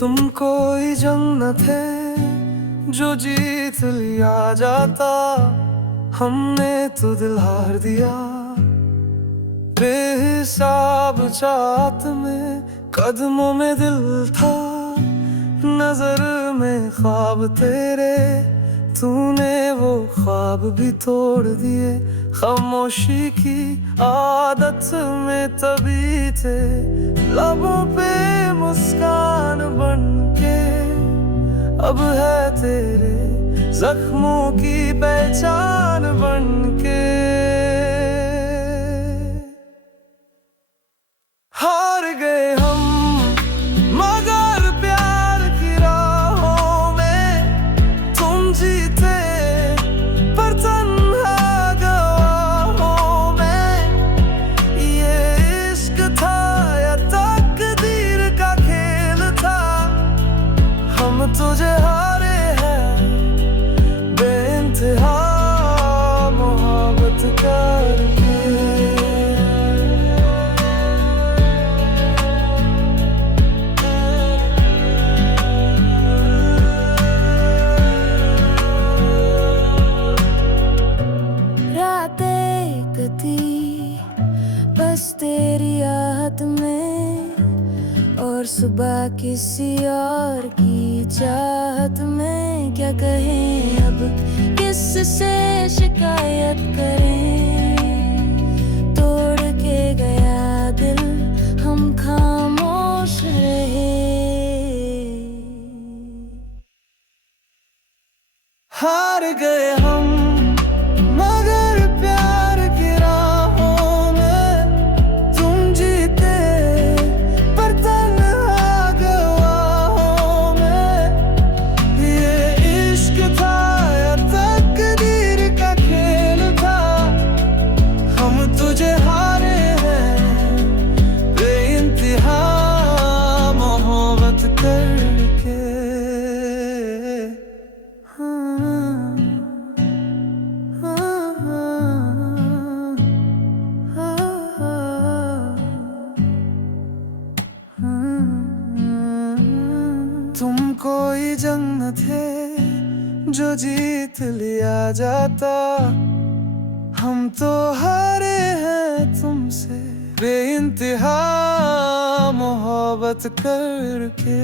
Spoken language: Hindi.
तुम कोई जंग न थे जो जीत लिया जाता, हमने तो दिल हार दिया। बेहिसाब चाहत में कदमों में दिल था, नजर में ख्वाब तेरे, तूने वो ख्वाब भी तोड़ दिए। खामोशी की आदत में तभी थे, लबों पे मुस्कान बन के अब है तेरे जख्मों की पहचान बन के। हार गए हम मगर प्यार की राहों में, तुम जीते पर तन्हा गवाहों में। ये इश्क था या तकदीर का खेल था, हम तुझे हारे हैं बेइंतहा मोहब्बत करके। रातें कटी बस तेरी याद में, और सुबह किसी और की चाहत में। क्या कहें अब किससे शिकायत करें, तोड़ के गया दिल हम खामोश रहे। हार गए हम मगर प्यार की राहों में, तुम जीते पर तन्हा गवाहों में। ये इश्क था या तकदीर का खेल था, हम तुझे हारे हैं बेइंतहा मोहब्बत करके। तुम कोई जंग न थे जो जीत लिया जाता, हम तो हारे हैं तुमसे बेइंतहा मोहब्बत करके।